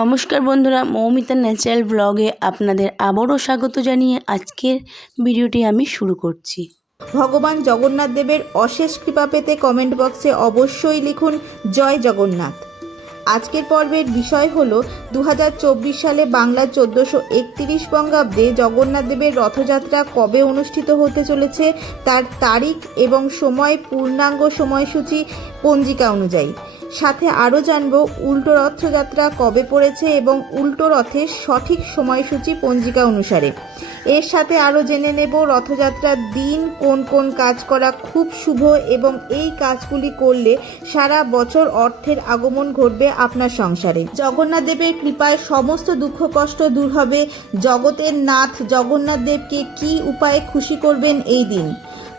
নমস্কার বন্ধুরা, মৌমিতা ন্যাচারাল ব্লগে আপনাদের আবারও স্বাগত জানিয়ে আজকের ভিডিওটি আমি শুরু করছি। ভগবান জগন্নাথ দেবের অশেষ কৃপা পেতে কমেন্ট বক্সে অবশ্যই লিখুন, জয় জগন্নাথ আজকের পর্বের বিষয় হল দু হাজার চব্বিশ সালে বাংলা চোদ্দোশো একতিরিশ বঙ্গাব্দে জগন্নাথ দেবের রথযাত্রা কবে অনুষ্ঠিত হতে চলেছে, তার তারিখ এবং সময়, পূর্ণাঙ্গ সময়সূচি, পঞ্জিকা অনুযায়ী। সাথে আরও জানব উল্টো রথযাত্রা কবে পড়েছে এবং উল্টো রথের সঠিক সময়সূচি পঞ্জিকা অনুসারে। এর সাথে আরও জেনে নেব রথযাত্রার দিন, কোন কোন কাজ করা খুব শুভ এবং এই কাজগুলি করলে সারা বছর অর্থের আগমন ঘটবে আপনার সংসারে। জগন্নাথ দেবের কৃপায় সমস্ত দুঃখ কষ্ট দূর হবে। জগতের নাথ জগন্নাথ দেবকে কী উপায়ে খুশি করবেন এই দিন?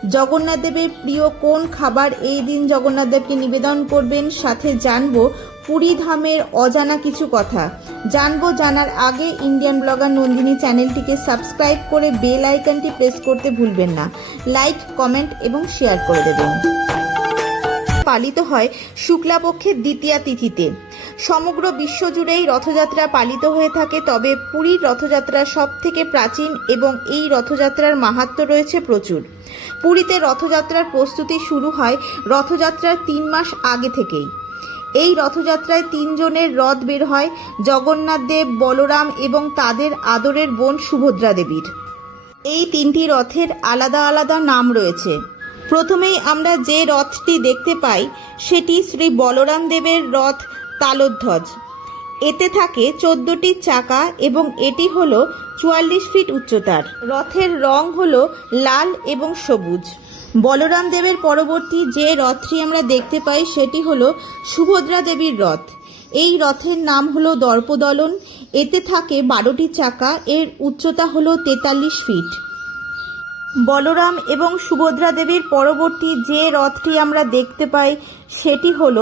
জগন্নাথ দেবের প্রিয় কোন খাবার? এই দিন জগন্নাথ দেবকে নিবেদন করবেন। সাথে জানব পুরী ধামের অজানা কিছু কথা। জানব জানার আগে ইন্ডিয়ান ব্লগার নন্দিনী চ্যানেলটিকে সাবস্ক্রাইব করে বেল আইকনটি প্রেস করতে ভুলবেন না। লাইক, কমেন্ট এবং শেয়ার করে দেবেন। পালিত হয় শুক্লাপক্ষের দ্বিতীয়া তিথিতে। সমগ্র বিশ্বজুড়েই রথযাত্রা পালিত হয়ে থাকে, তবে পুরীর রথযাত্রা সব থেকে প্রাচীন এবং এই রথযাত্রার মাহাত্ম্য রয়েছে প্রচুর। পুরীতে রথযাত্রার প্রস্তুতি শুরু হয় রথযাত্রার তিন মাস আগে থেকেই। এই রথযাত্রায় তিনজনের রথ বের হয়, জগন্নাথ দেব, বলরাম এবং তাদের আদরের বোন সুভদ্রা দেবীর। এই তিনটি রথের আলাদা আলাদা নাম রয়েছে। প্রথমেই আমরা যে রথটি দেখতে পাই, সেটি শ্রী বলরাম দেবের রথ তালোধ্বজ। এতে থাকে চোদ্দটি চাকা এবং এটি হলো চুয়াল্লিশ ফিট উচ্চতার। রথের রং হলো লাল এবং সবুজ। বলরাম দেবের পরবর্তী যে রথটি আমরা দেখতে পাই সেটি হলো সুভদ্রা দেবীর রথ। এই রথের নাম হলো দর্পদলন। এতে থাকে বারোটি চাকা। এর উচ্চতা হলো তেতাল্লিশ ফিট। বলরাম এবং সুভদ্রা দেবীর পরবর্তী যে রথটি আমরা দেখতে পাই, সেটি হল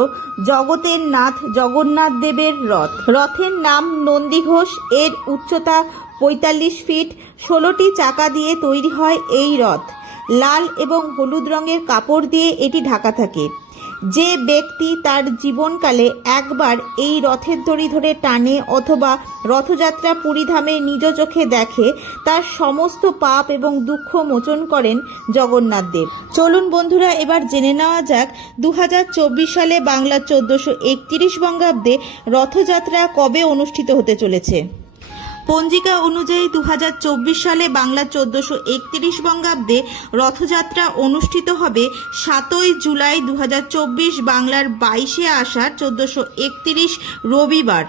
জগতের নাথ জগন্নাথ দেবের রথ। রথের নাম নন্দীঘোষ এর উচ্চতা পঁয়তাল্লিশ ফিট, ষোলোটি চাকা দিয়ে তৈরি হয় এই রথ। লাল এবং হলুদ রঙের কাপড় দিয়ে এটি ঢাকা থাকে। যে ব্যক্তি তার জীবনকালে একবার এই রথের দড়ি ধরে টানে অথবা রথযাত্রা পুরীধামে নিজ চোখে দেখে, তার সমস্ত পাপ এবং দুঃখ মোচন করেন জগন্নাথ দেব। চলুন বন্ধুরা, এবার জেনে নেওয়া যাক দু হাজার চব্বিশ সালে বাংলা চোদ্দোশো একত্রিশ বঙ্গাব্দে রথযাত্রা কবে অনুষ্ঠিত হতে চলেছে। পঞ্জিকা অনুযায়ী দু হাজার চব্বিশ সালে বাংলা চোদ্দোশো একত্রিশ বঙ্গাব্দে রথযাত্রা অনুষ্ঠিত হবে সাতই জুলাই দু হাজার চব্বিশ বাংলার বাইশে আষাঢ় চোদ্দোশো একত্রিশ রবিবার।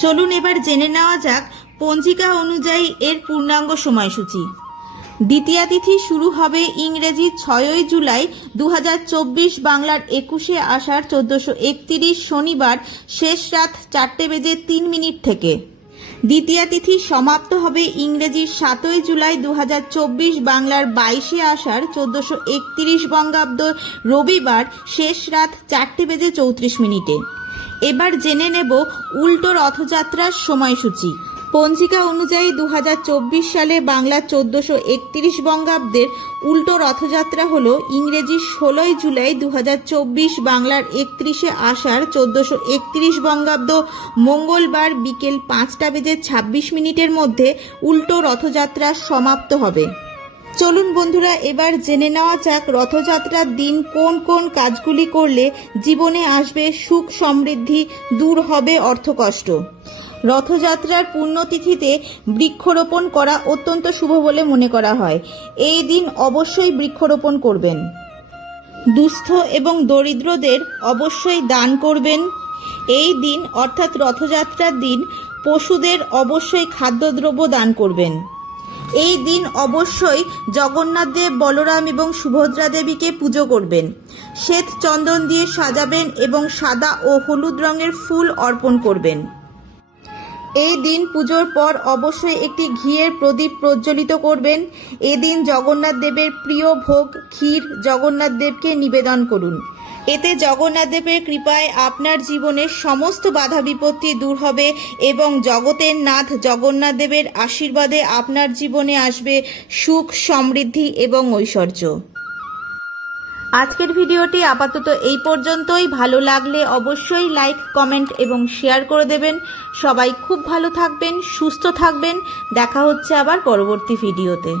চলুন এবার জেনে নেওয়া যাক পঞ্জিকা অনুযায়ী এর পূর্ণাঙ্গ সময়সূচি। দ্বিতীয়া তিথি শুরু হবে ইংরেজি ছয়ই জুলাই দু হাজার চব্বিশ বাংলার একুশে আষাঢ় চোদ্দোশো শনিবার শেষ রাত চারটে বেজে তিন মিনিট থেকে। দ্বিতীয়া তিথি সমাপ্ত হবে ইংরেজি সাতই জুলাই দু হাজার চব্বিশ বাংলার বাইশে আসার চোদ্দশো একত্রিশ বঙ্গাব্দ রবিবার শেষ রাত চারটে বেজে চৌত্রিশ মিনিটে। এবার জেনে নেব উল্টো রথযাত্রার সময়সূচি। পঞ্জিকা অনুযায়ী দু হাজার চব্বিশ সালে বাংলা চোদ্দশো একত্রিশ বঙ্গাব্দের উল্টো রথযাত্রা হল ইংরেজি ষোলোই জুলাই দু হাজার চব্বিশ বাংলার একত্রিশে আষাঢ় চোদ্দশো একত্রিশ বঙ্গাব্দ। মঙ্গলবার বিকেল পাঁচটা বেজে ছাব্বিশ মিনিটের মধ্যে উল্টো রথযাত্রা সমাপ্ত হবে। চলুন বন্ধুরা, এবার জেনে নেওয়া যাক রথযাত্রার দিন কোন কোন কাজগুলি করলে জীবনে আসবে সুখ সমৃদ্ধি, দূর হবে অর্থকষ্ট। রথযাত্রার পুণ্যতিথিতে বৃক্ষরোপণ করা অত্যন্ত শুভ বলে মনে করা হয়। এই দিন অবশ্যই বৃক্ষরোপণ করবেন। দুস্থ এবং দরিদ্রদের অবশ্যই দান করবেন। এই দিন, অর্থাৎ রথযাত্রার দিন, পশুদের অবশ্যই খাদ্যদ্রব্য দান করবেন। এই দিন অবশ্যই জগন্নাথ দেব, বলরাম এবং সুভদ্রা দেবীকে পুজো করবেন। শ্বেত চন্দন দিয়ে সাজাবেন এবং সাদা ও হলুদ রঙের ফুল অর্পণ করবেন। এই দিন পুজোর পর অবশ্যই একটি ঘিয়ের প্রদীপ প্রজ্বলিত করবেন। এদিন জগন্নাথ দেবের প্রিয় ভোগ ক্ষীর জগন্নাথ দেবকে নিবেদন করুন। এতে জগন্নাথ দেবের কৃপায় আপনার জীবনের সমস্ত বাধা বিপত্তি দূর হবে এবং জগতের নাথ জগন্নাথ দেবের আশীর্বাদে আপনার জীবনে আসবে সুখ, সমৃদ্ধি এবং ঐশ্বর্য। আজকের ভিডিওটি আপাতত এই পর্যন্তই। ভালো লাগলে অবশ্যই লাইক, কমেন্ট এবং শেয়ার করে দেবেন। সবাই খুব ভালো থাকবেন, সুস্থ থাকবেন। দেখা হচ্ছে আবার পরবর্তী ভিডিওতে।